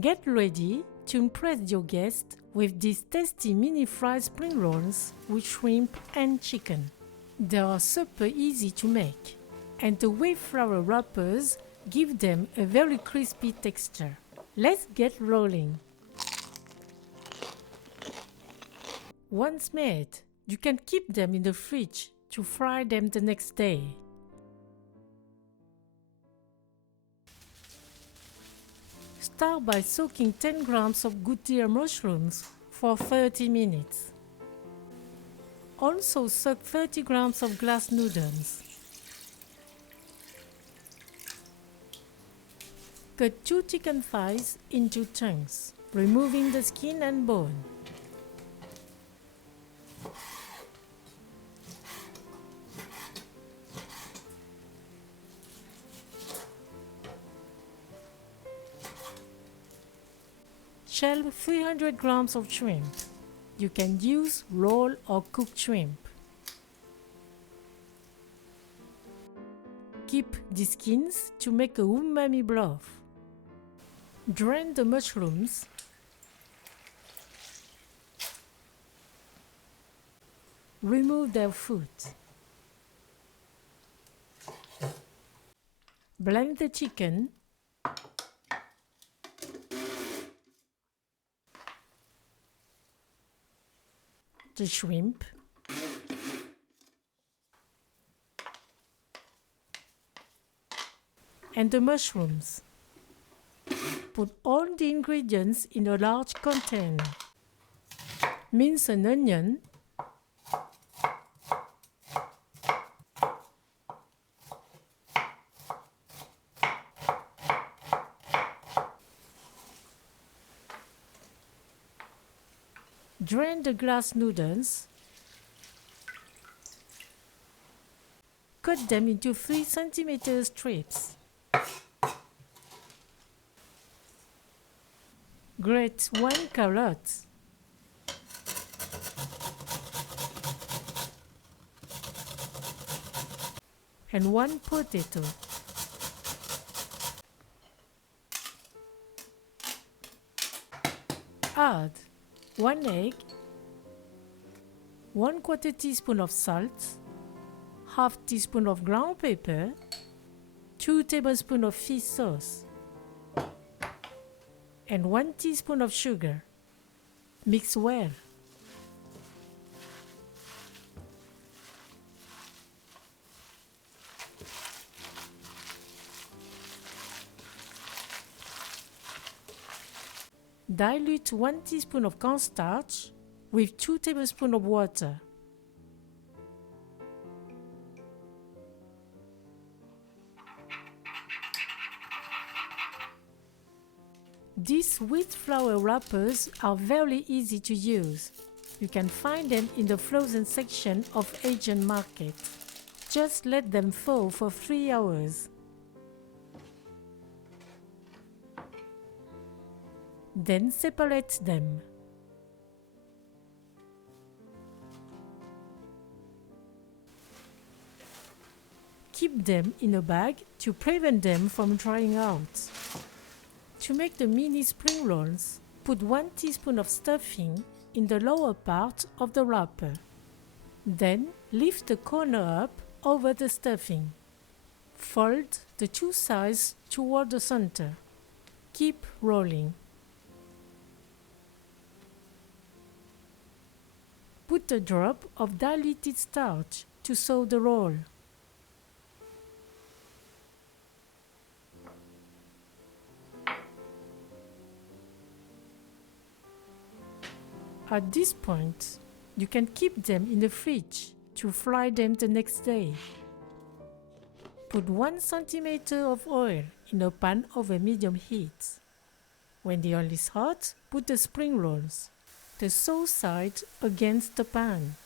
Get ready to impress your guests with these tasty mini fried spring rolls with shrimp and chicken. They are super easy to make, and the wheat flour wrappers give them a very crispy texture. Let's get rolling. Once made, you can keep them in the fridge to fry them the next day. Start by soaking 10 grams of good deer mushrooms for 30 minutes. Also soak 30 grams of glass noodles. Cut 2 chicken thighs into chunks, removing the skin and bone. Shell 300 grams of shrimp. You can use raw or cooked shrimp. Keep the skins to make a umami broth. Drain the mushrooms. Remove their foot. Blend the chicken. The shrimp, and the mushrooms. Put all the ingredients in a large container. Mince an onion, drain the glass noodles, cut them into 3 cm strips. Grate 1 carrot, and 1 potato. Add 1 egg, 1/4 teaspoon of salt, half teaspoon of ground pepper, 2 tablespoons of fish sauce, and 1 teaspoon of sugar. Mix well. Dilute 1 teaspoon of cornstarch with 2 tablespoons of water. These wheat flour wrappers are very easy to use. You can find them in the frozen section of Asian market. Just let them thaw for 3 hours. Then separate them. Keep them in a bag to prevent them from drying out. To make the mini spring rolls, put 1 teaspoon of stuffing in the lower part of the wrapper. Then lift the corner up over the stuffing. Fold the 2 sides toward the center. Keep rolling. Put a drop of diluted starch to sew the roll. At this point, you can keep them in the fridge to fry them the next day. Put 1 centimeter of oil in a pan over medium heat. When the oil is hot, put the spring rolls, the sauce side against the pan.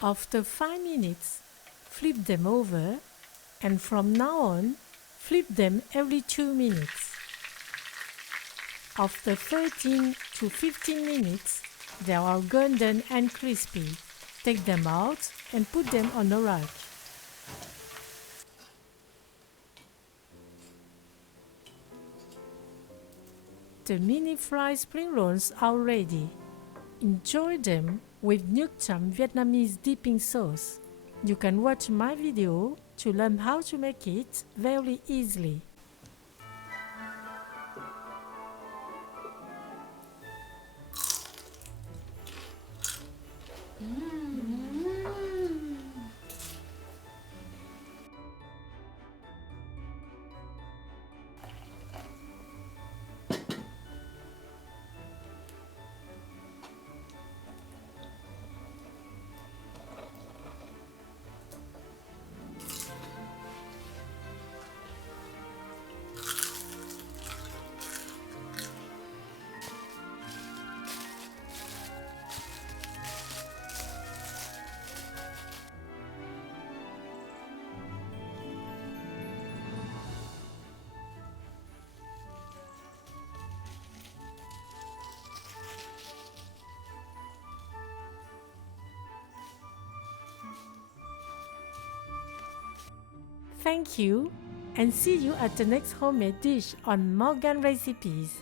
After 5 minutes, flip them over, and from now on, flip them every 2 minutes. After 13 to 15 minutes, they are golden and crispy. Take them out and put them on a rack. The mini fried spring rolls are ready. Enjoy them with Nuc Cham Vietnamese dipping sauce. You can watch my video to learn how to make it very easily. Thank you, and see you at the next homemade dish on Morgan Recipes.